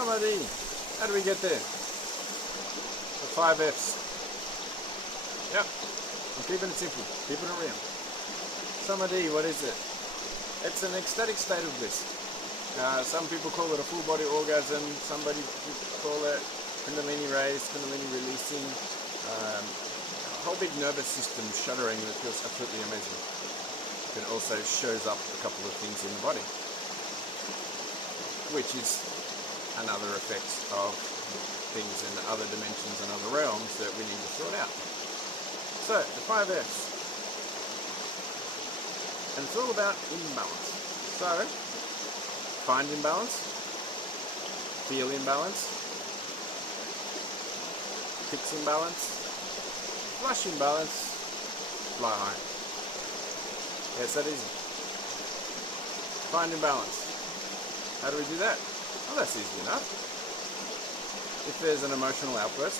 Samadhi. How do we get there? The 5 F's. Yep. I'm keeping it simple. Keeping it real. Samadhi, what is it? It's an ecstatic state of bliss. Some people call it a full body orgasm. Somebody call it Kundalini raise, Kundalini releasing. A whole big nervous system shuddering that feels absolutely amazing. It also shows up a couple of things in the body, which is another effect of things in other dimensions and other realms that we need to sort out. So, the 5 F's. And it's all about imbalance. So, find imbalance, feel imbalance, fix imbalance, flush imbalance, fly high. Yeah, it's that easy. Find imbalance. How do we do that? Well, that's easy enough. If there's an emotional outburst,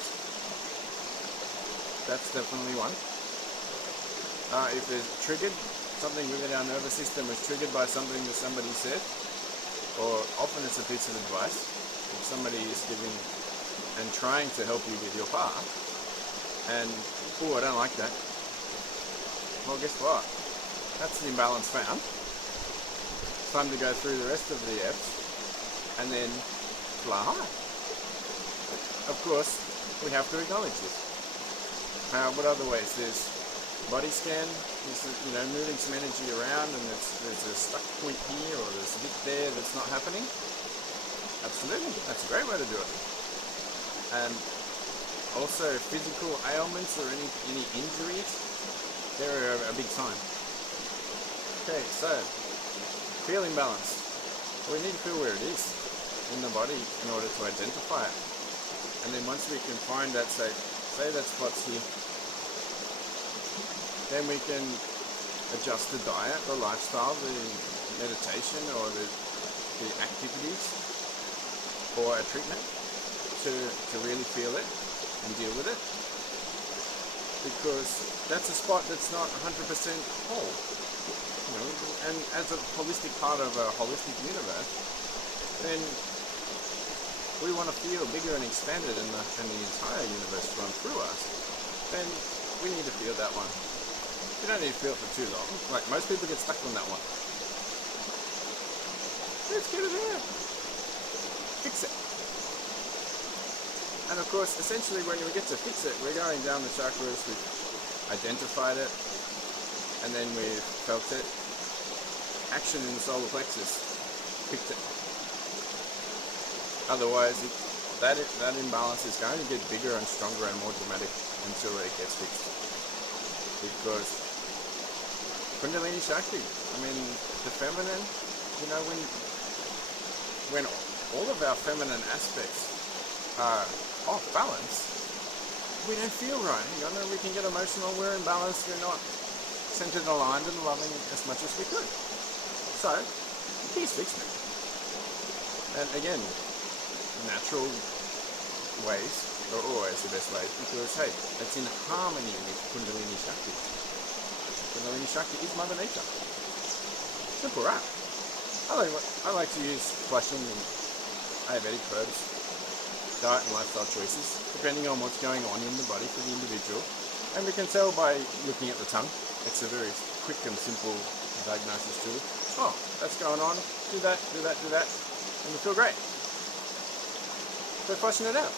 that's definitely one. If there's triggered, something within our nervous system is triggered by something that somebody said, or often it's a piece of advice. If somebody is giving and trying to help you with your path, and, oh, I don't like that. Well, guess what? That's the imbalance found. It's time to go through the rest of the F's, and then fly high. Of course, we have to acknowledge this. What other ways? There's body scan, moving some energy around, and there's a stuck point here, or there's a bit there that's not happening. Absolutely, that's a great way to do it. And also physical ailments or any injuries, they're a big sign. Okay, so feel imbalance. We need to feel where it is in the body in order to identify it. And then once we can find that, say that spot's here, then we can adjust the diet, the lifestyle, the meditation, or the activities, or a treatment to really feel it and deal with it. Because that's a spot that's not 100% whole. And as a holistic part of a holistic universe, then we want to feel bigger and expanded and the entire universe run through us, then we need to feel that one. You don't need to feel it for too long. Like, most people get stuck on that one. Let's get it out. Fix it. And of course, essentially when we get to fix it, we're going down the chakras, we've identified it, and then we've felt it. Action in the solar plexus. Fixed it. Otherwise, that imbalance is going to get bigger and stronger and more dramatic until it gets fixed. Because Kundalini Shakti, the feminine, when all of our feminine aspects are off balance, we don't feel right. We can get emotional, we're imbalanced, we're not centered, aligned, and loving as much as we could. So, he's fixing it. And again, natural ways are always the best ways, because, hey, it's in harmony with Kundalini Shakti. Kundalini Shakti is Mother Nature. Simple, right? I like to use flushing and Ayurvedic herbs, diet and lifestyle choices, depending on what's going on in the body for the individual. And we can tell by looking at the tongue. It's a very quick and simple diagnosis tool. Oh, that's going on. Do that, and we feel great. So flushing it out.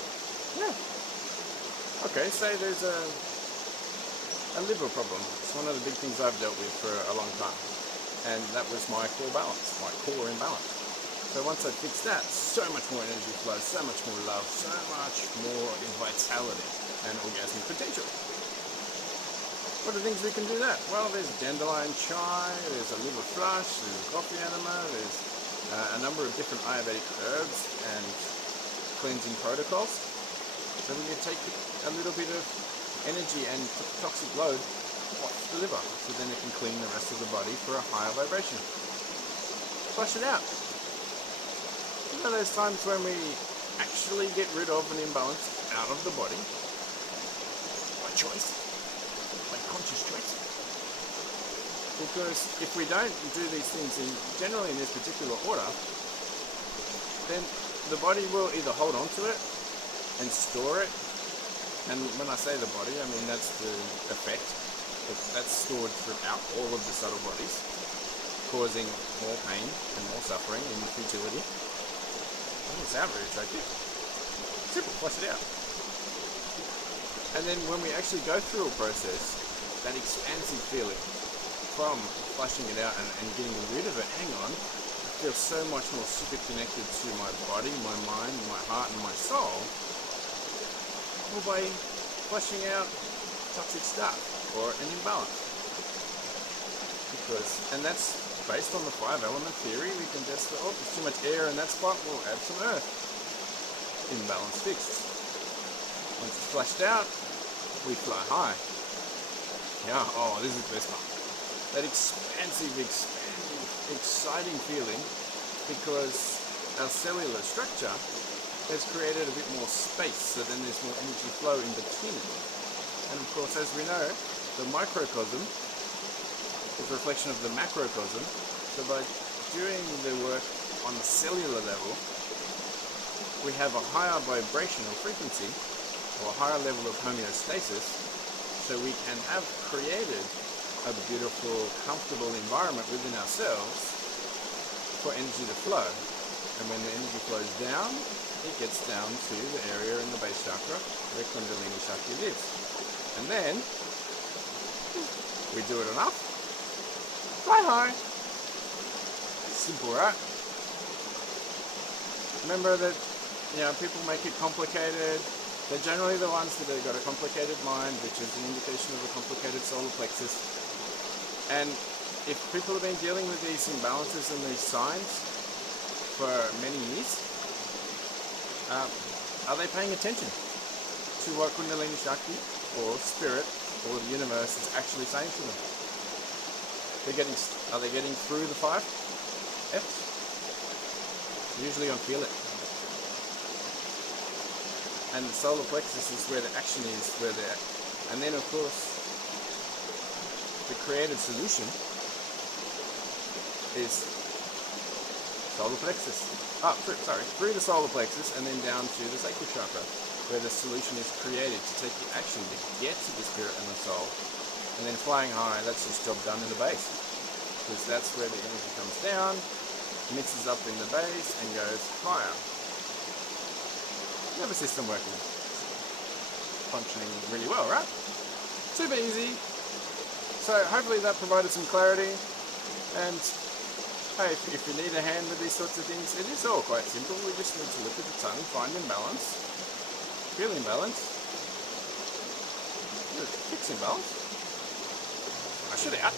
Yeah. Okay, say there's a liver problem. It's one of the big things I've dealt with for a long time. And that was my core balance, my core imbalance. So once I fixed that, so much more energy flow, so much more love, so much more vitality and orgasmic potential. What are things we can do that? Well, there's dandelion chai, there's a liver flush, there's a coffee enema, there's a number of different Ayurvedic herbs and cleansing protocols. So we can take a little bit of energy and toxic load off the liver, so then it can clean the rest of the body for a higher vibration. Flush it out. Those times when we actually get rid of an imbalance out of the body by choice, by conscious choice. Because if we don't do these things generally in this particular order, then the body will either hold on to it and store it, and when I say the body, I mean that's the effect, that's stored throughout all of the subtle bodies, causing more pain and more suffering and futility. Doesn't sound very attractive. Simple, flush it out. And then when we actually go through a process, that expansive feeling from flushing it out and getting rid of it, hang on, I feel so much more super connected to my body, my mind, my heart and my soul, all by flushing out toxic stuff or an imbalance. And that's based on the 5-element theory. We can just, oh, there's too much air in that spot, we'll add some earth. Imbalance fixed. Once it's flushed out, we fly high. Yeah, oh, this is the best part. That expansive, exciting feeling, because our cellular structure has created a bit more space, so then there's more energy flow in between it. And of course, as we know, the microcosm is a reflection of the macrocosm. So by doing the work on the cellular level, we have a higher vibrational frequency, or a higher level of homeostasis, so we can have created a beautiful, comfortable environment within ourselves for energy to flow. And when the energy flows down, it gets down to the area in the base chakra where Kundalini Shakti lives. And then, we do it enough, fly high. Simple, right? Remember that, people make it complicated. They're generally the ones that have got a complicated mind, which is an indication of a complicated solar plexus. And if people have been dealing with these imbalances and these signs for many years, are they paying attention to what Kundalini Shakti or Spirit or the universe is actually saying to them? Are they getting through the 5 F's? Usually on feel it. And the solar plexus is where the action is, and then of course the created solution is solar plexus. Through the solar plexus and then down to the sacral chakra, where the solution is created to take the action to get to the spirit and the soul. And then flying high, that's just job done in the base, because that's where the energy comes down, mixes up in the base and goes higher. Nervous system working, functioning really well, right? Super easy. So hopefully that provided some clarity, and hey, if you need a hand with these sorts of things, it is all quite simple. We just need to look at the tongue, find imbalance, feel imbalance, fix imbalance, flush it out.